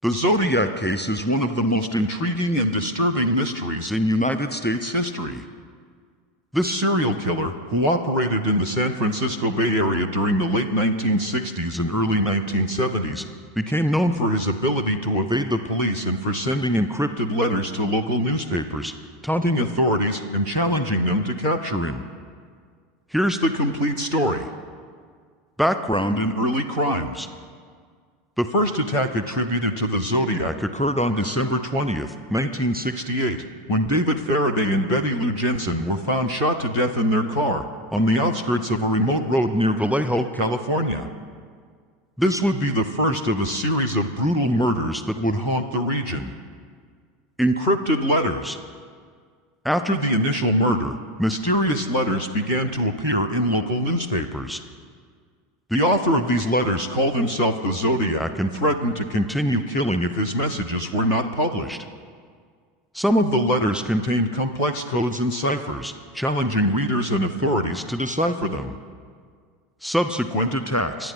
The Zodiac case is one of the most intriguing and disturbing mysteries in United States history. This serial killer, who operated in the San Francisco Bay Area during the late 1960s and early 1970s, became known for his ability to evade the police and for sending encrypted letters to local newspapers, taunting authorities and challenging them to capture him. Here's the complete story. Background in early crimes. The first attack attributed to the Zodiac occurred on December 20th, 1968, when David Faraday and Betty Lou Jensen were found shot to death in their car, on the outskirts of a remote road near Vallejo, California. This would be the first of a series of brutal murders that would haunt the region. Encrypted letters. After the initial murder, mysterious letters began to appear in local newspapers. The author of these letters called himself the Zodiac and threatened to continue killing if his messages were not published. Some of the letters contained complex codes and ciphers, challenging readers and authorities to decipher them. Subsequent attacks.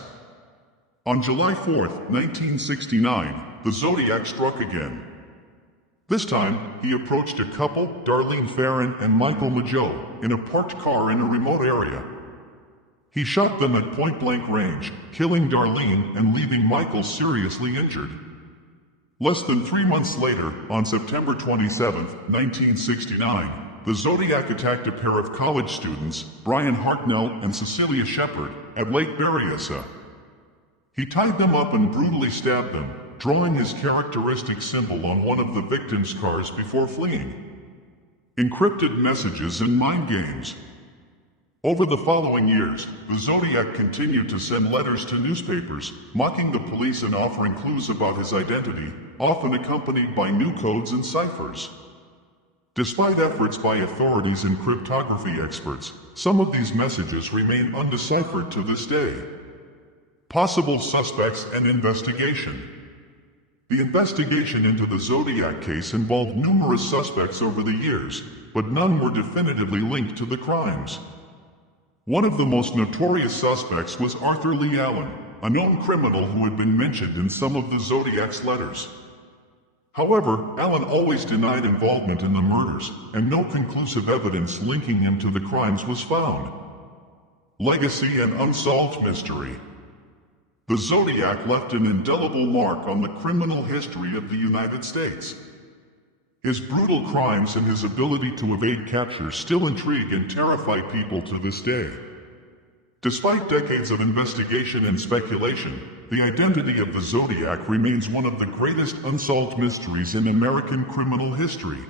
On July 4, 1969, the Zodiac struck again. This time, he approached a couple, Darlene Farron and Michael Mageau, in a parked car in a remote area. He shot them at point-blank range, killing Darlene and leaving Michael seriously injured. Less than 3 months later, on September 27, 1969, the Zodiac attacked a pair of college students, Brian Hartnell and Cecilia Shepard, at Lake Berryessa. He tied them up and brutally stabbed them, drawing his characteristic symbol on one of the victims' cars before fleeing. Encrypted messages and mind games. Over the following years, the Zodiac continued to send letters to newspapers, mocking the police and offering clues about his identity, often accompanied by new codes and ciphers. Despite efforts by authorities and cryptography experts, some of these messages remain undeciphered to this day. Possible suspects and investigation. The investigation into the Zodiac case involved numerous suspects over the years, but none were definitively linked to the crimes. One of the most notorious suspects was Arthur Lee Allen, a known criminal who had been mentioned in some of the Zodiac's letters. However, Allen always denied involvement in the murders, and no conclusive evidence linking him to the crimes was found. Legacy and unsolved mystery. The Zodiac left an indelible mark on the criminal history of the United States. His brutal crimes and his ability to evade capture still intrigue and terrify people to this day. Despite decades of investigation and speculation, the identity of the Zodiac remains one of the greatest unsolved mysteries in American criminal history.